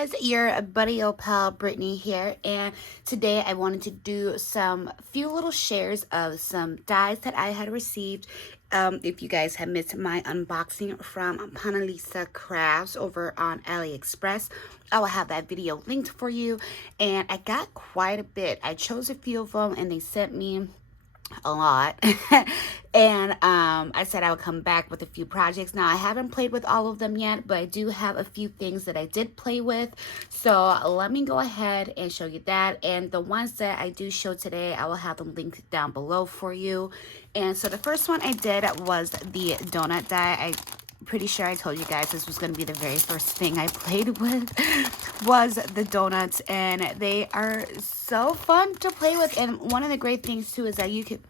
guys, your buddy old pal Brittany here, and today I wanted to do some few little shares of some dies that I had received. If you guys have missed my unboxing from Panalisa Crafts over on AliExpress, I will have that video linked for you. And I got quite a bit. I chose a few of them and they sent me a lot. And I said I would come back with a few projects. Now I haven't played with all of them yet, but I do have a few things that I did play with, so let me go ahead and show you that. And the ones that I do show today, I will have them linked down below for you. And so the first one I did was the donut die. I'm pretty sure I told you guys this was going to be the very first thing I played with was the donuts, and they are so fun to play with. And one of the great things too is that you could,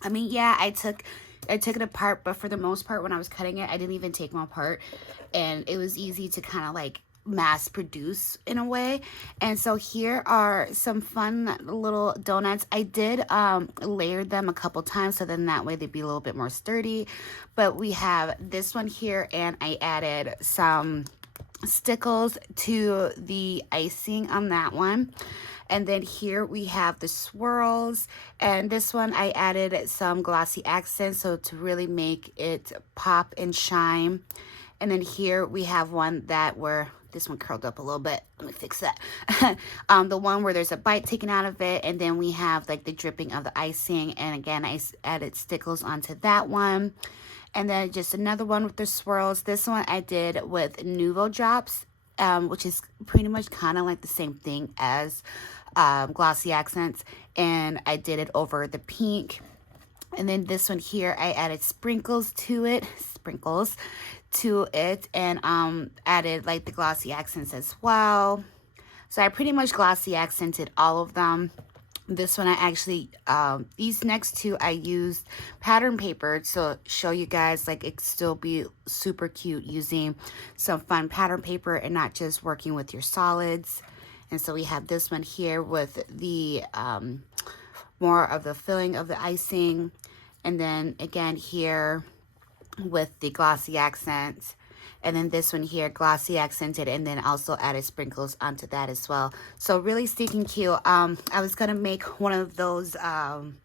I mean, yeah, I took it apart, but for the most part when I was cutting it, I didn't even take them apart, and it was easy to kind of like mass produce in a way. And so here are some fun little donuts. I did layer them a couple times, so then that way they'd be a little bit more sturdy. But we have this one here, and I added some stickles to the icing on that one. And then here we have the swirls, and this one I added some glossy accents so to really make it pop and shine. And then here we have one that where this one curled up a little bit. Let me fix that. The one where there's a bite taken out of it, and then we have like the dripping of the icing. And again, I added stickles onto that one. And then just another one with the swirls. This one I did with Nouveau drops, which is pretty much kind of like the same thing as glossy accents. And I did it over the pink. And then this one here, I added sprinkles to it, and added like the glossy accents as well. So I pretty much glossy accented all of them. This one I actually, these next two I used pattern paper to show you guys like it still be super cute using some fun pattern paper and not just working with your solids. And so we have this one here with the more of the filling of the icing. And then again here with the glossy accents. And then this one here, glossy accented, and then also added sprinkles onto that as well. So really stinking cute. I was going to make one of those kind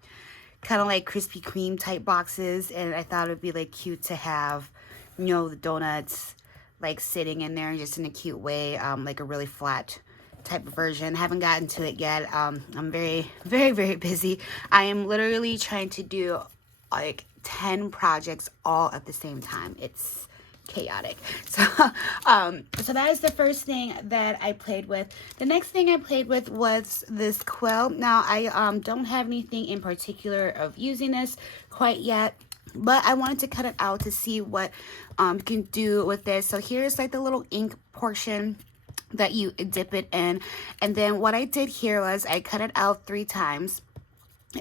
of like Krispy Kreme type boxes. And I thought it would be like cute to have, you know, the donuts like sitting in there just in a cute way. Like a really flat type of version. Haven't gotten to it yet. I'm very, very, very busy. I am literally trying to do like 10 projects all at the same time. It's chaotic. So so that is the first thing that I played with. The next thing I played with was this quill. Now I don't have anything in particular of using this quite yet, but I wanted to cut it out to see what you can do with this. So here's like the little ink portion that you dip it in, and then what I did here was I cut it out 3 times.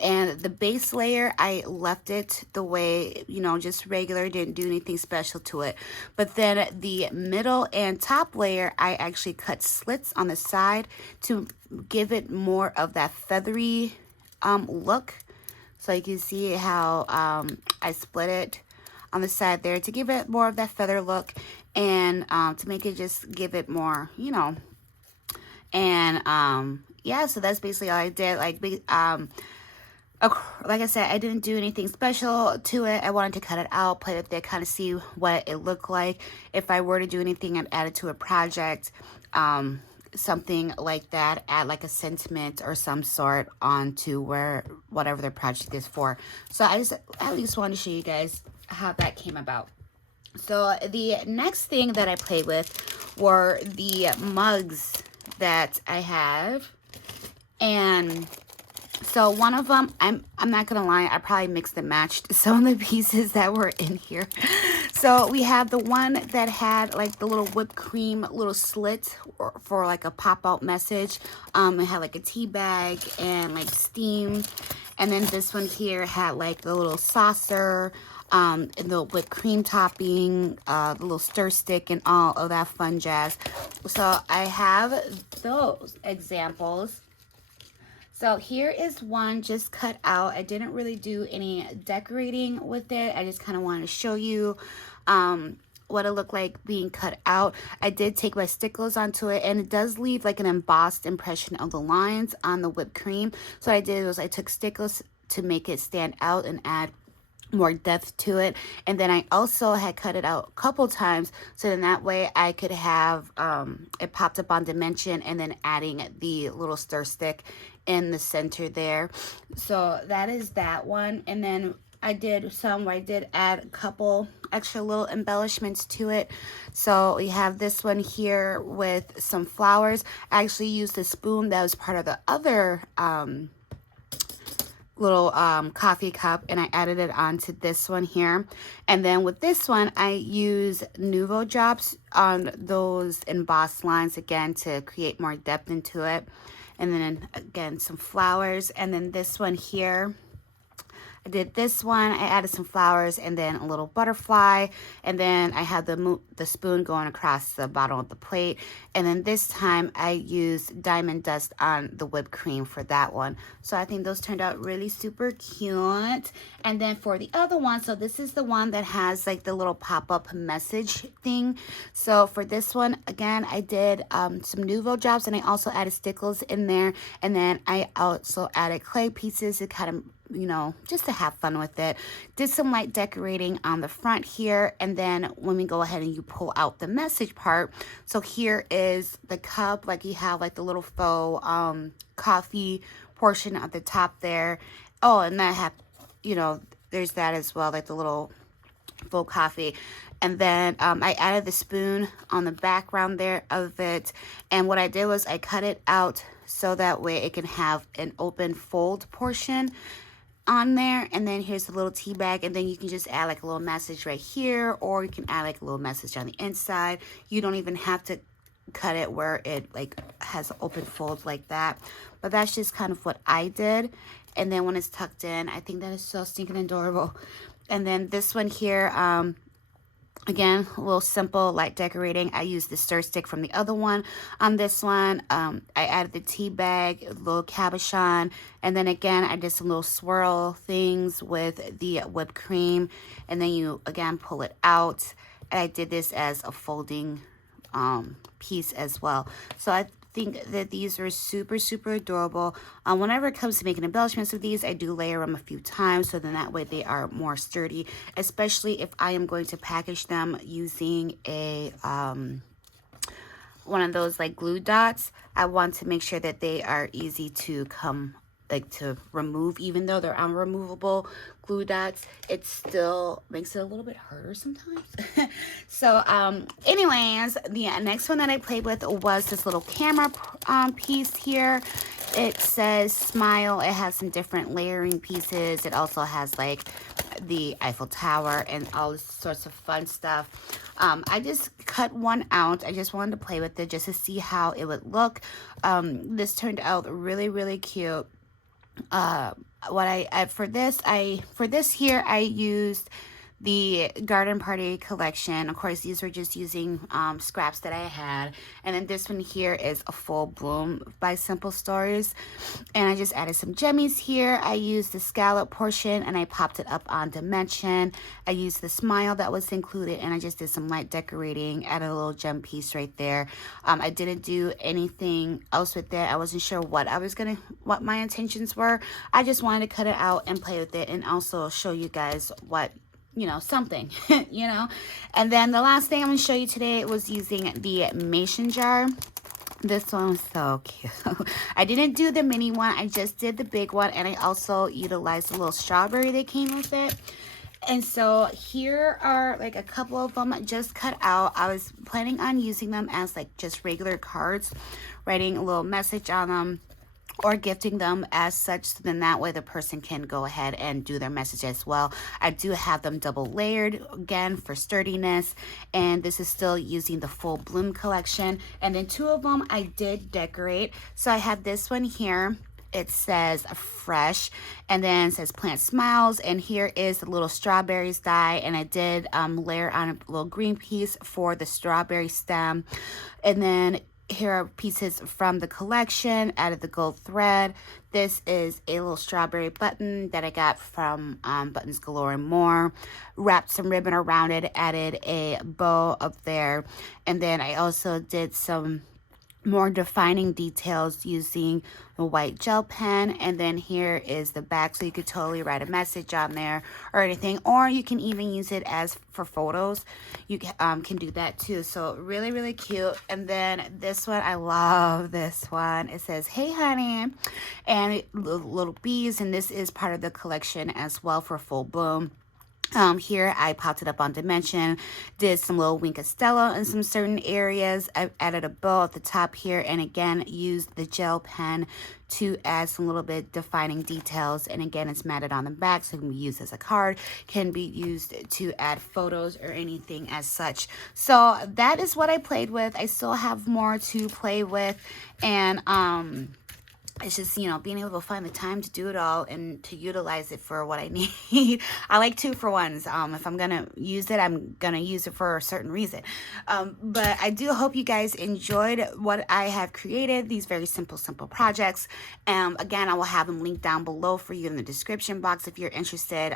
And the base layer, I left it the way, you know, just regular, didn't do anything special to it. But then the middle and top layer, I actually cut slits on the side to give it more of that feathery look. So you can see how I split it on the side there to give it more of that feather look, and to make it just give it more, you know. And yeah, so that's basically all I did. Like I said, I didn't do anything special to it. I wanted to cut it out, play with it, kind of see what it looked like. If I were to do anything, I'd add it to a project, something like that, add like a sentiment or some sort onto whatever the project is for. So I just at least wanted to show you guys how that came about. So the next thing that I played with were the mugs that I have. And so one of them, I'm not gonna lie, I probably mixed and matched some of the pieces that were in here. So we have the one that had like the little whipped cream little slit for like a pop-out message. It had like a tea bag and like steam. And then this one here had like the little saucer, and the whipped cream topping, the little stir stick, and all of that fun jazz. So I have those examples. So here is one just cut out. I didn't really do any decorating with it. I just kind of wanted to show you what it looked like being cut out. I did take my stickles onto it, and it does leave like an embossed impression of the lines on the whipped cream. So what I did was I took stickles to make it stand out and add more depth to it. And then I also had cut it out a couple times, so then that way I could have it popped up on dimension, and then adding the little stir stick in the center there. So that is that one. And then I did some where I did add a couple extra little embellishments to it. So we have this one here with some flowers. I actually used a spoon that was part of the other little coffee cup, and I added it onto this one here. And then with this one, I use Nouveau drops on those embossed lines again to create more depth into it. And then again, some flowers. And then this one here, I did this one, I added some flowers and then a little butterfly, and then I had the spoon going across the bottom of the plate. And then this time I used diamond dust on the whipped cream for that one. So I think those turned out really super cute. And then for the other one, so this is the one that has like the little pop-up message thing. So for this one, again, I did some Nouveau drops, and I also added stickles in there. And then I also added clay pieces to kind of, you know, just to have fun with it. Did some light decorating on the front here, and then when we go ahead and you pull out the message part, so here is the cup, like you have like the little faux coffee portion at the top there. Oh, and that have, you know, there's that as well, like the little faux coffee. And then I added the spoon on the background there of it, and what I did was I cut it out so that way it can have an open fold portion on there. And then here's the little tea bag, and then you can just add like a little message right here, or you can add like a little message on the inside. You don't even have to cut it where it like has open folds like that, but that's just kind of what I did. And then when it's tucked in, I think that is so stinking adorable. And then this one here, again, a little simple light decorating. I used the stir stick from the other one on this one. I added the tea bag, a little cabochon, and then again I did some little swirl things with the whipped cream, and then you again pull it out. And I did this as a folding piece as well. So I think that these are super, super adorable. Whenever it comes to making embellishments of these, I do layer them a few times, so then that way they are more sturdy, especially if I am going to package them using a one of those like glue dots. I want to make sure that they are easy to to remove. Even though they're unremovable glue dots, it still makes it a little bit harder sometimes. So anyways, the next one that I played with was this little camera piece here. It says smile. It has some different layering pieces. It also has like the Eiffel Tower and all this sorts of fun stuff. I just cut one out. I just wanted to play with it just to see how it would look. This turned out really, really cute. For this here I used the Garden Party collection. Of course, these were just using scraps that I had. And then this one here is a Full Bloom by Simple Stories, and I just added some jemmies here. I used the scallop portion and I popped it up on dimension. I used the smile that was included, and I just did some light decorating, added a little gem piece right there. I didn't do anything else with it. I wasn't sure what my intentions were. I just wanted to cut it out and play with it, and also show you guys what, you know, something, you know. And then the last thing I'm going to show you today was using the mason jar. This one was so cute. I didn't do the mini one. I just did the big one, and I also utilized the little strawberry that came with it. And so here are like a couple of them just cut out. I was planning on using them as like just regular cards, writing a little message on them, or gifting them as such, so then that way the person can go ahead and do their message as well. I do have them double layered again for sturdiness, and this is still using the Full Bloom collection. And then two of them I did decorate. So I have this one here. It says fresh, and then it says plant smiles, and here is the little strawberries die, and I did layer on a little green piece for the strawberry stem. And then here are pieces from the collection. Added the gold thread. This is a little strawberry button that I got from Buttons Galore and More. Wrapped some ribbon around it, added a bow up there, and then I also did some more defining details using the white gel pen. And then here is the back, so you could totally write a message on there or anything, or you can even use it as for photos. You can do that too. So really, really cute. And then this one, I love this one. It says, "Hey honey," and little bees, and this is part of the collection as well for Full Bloom. Here I popped it up on dimension, did some little wink of Stella in some certain areas. I've added a bow at the top here, and again used the gel pen to add some little bit defining details. And again, it's matted on the back, so it can be used as a card, can be used to add photos or anything as such. So that is what I played with. I still have more to play with, and it's just, you know, being able to find the time to do it all and to utilize it for what I need. I like 2-for-1s. If I'm going to use it, I'm going to use it for a certain reason. But I do hope you guys enjoyed what I have created, these very simple projects. Again, I will have them linked down below for you in the description box if you're interested.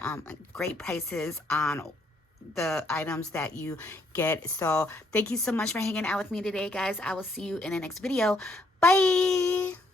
Great prices on the items that you get. So thank you so much for hanging out with me today, guys. I will see you in the next video. Bye!